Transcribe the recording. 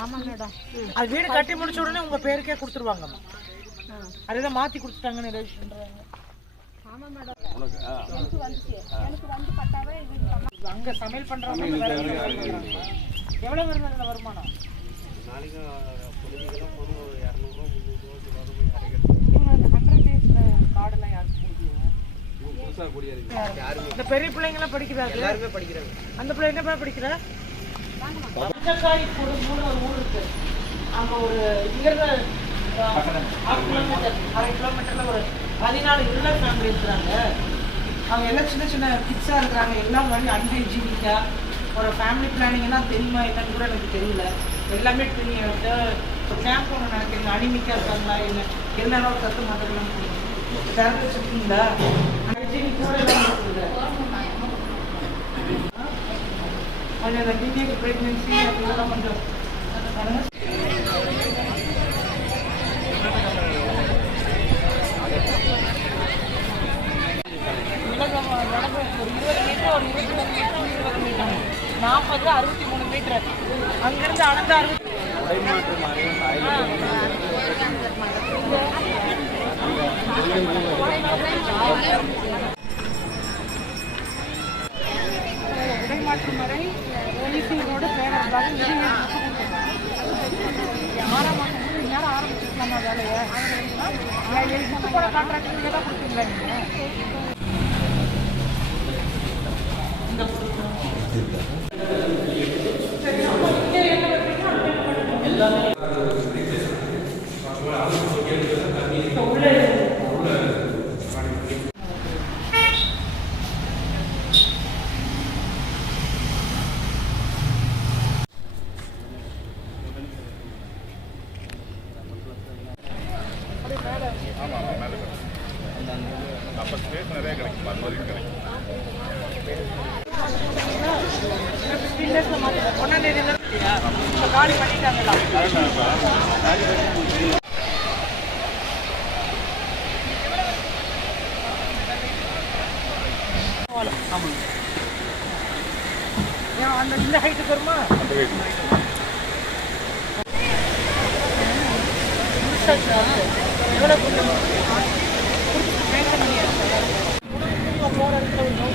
ஆமாம் மேடம் அது வீடு கட்டி முடிச்ச உடனே உங்க பேருக்கே கொடுத்துருவாங்கம்மா. அதுதான் மாத்தி கொடுத்துட்டாங்கன்னு ஏதோ ஆமாம் மேடம் எனக்கு வந்துச்சு எனக்கு வந்து பட்டாவே இது அங்க சமையல் பண்றாங்க. எவ்வளவு வருது அதுல வருமானம்? இவங்க அந்த ஹண்ட்ரட் டேஸ்ல கார்டெல்லாம் யாருக்கும்? இந்த பெரிய பிள்ளைங்க எல்லாம் படிக்கிறாங்க எல்லாருமே படிக்கிறாங்க. அந்த பிள்ளை என்ன படிக்கிறா? பஞ்சக்காய் கொடுங்கூட ஒரு ஊர் இருக்கு அங்க ஒரு இங்கிருந்து ஆஃப் கிலோமீட்டர் அரை கிலோமீட்டர்ல ஒரு பதினாலு இல்ல ஃபேமிலி இருக்கிறாங்க அவங்க எல்லாம் சின்ன சின்ன கிட்ஸா இருக்கிறாங்க. எல்லாம் மாதிரி அன்ஹைஜீனிக்கா ஒரு ஃபேமிலி பிளானிங்னா தெரியுமா என்னன்னு கூட எனக்கு தெரியல. எல்லாமே தெரியும். கேம்ப் ஒன்று நடக்குது அனிமிக்கா இருக்காங்களா? என்ன? என்னென்ன கற்று மாட்டேங்கிறாங்க திறந்து வச்சுருக்கீங்களா ஹைஜீனிக் கூட எல்லாம் இருக்குது கொஞ்சம் அந்த டீனேஜ் ப்ரெக்னென்சி அப்படிலாம் கொஞ்சம் நாற்பது அறுபத்தி மூணு மீட்டர் அங்கிருந்து அனந்த அறுபத்தி உடைமாற்று வரை போலீசி ரோடு ஆறாம் மாதம் மூணு நேரம் ஆரம்பிச்சிருக்கலாமா வேலையை? எழுத்து போட கான்ட்ராக்ட் நீங்கள் தான் கொடுத்தீங்களா நீங்கள் ஃபிஃப்டீன் டேஸில் மாற்றி கிடைக்கும் தேதியில இப்போ காலி பண்ணிட்டாங்களா ஏன் அந்த இந்த ஹைட்டுக்கு வருமா முடிச்சாச்சா? எவ்வளோ போகிற இடத்துல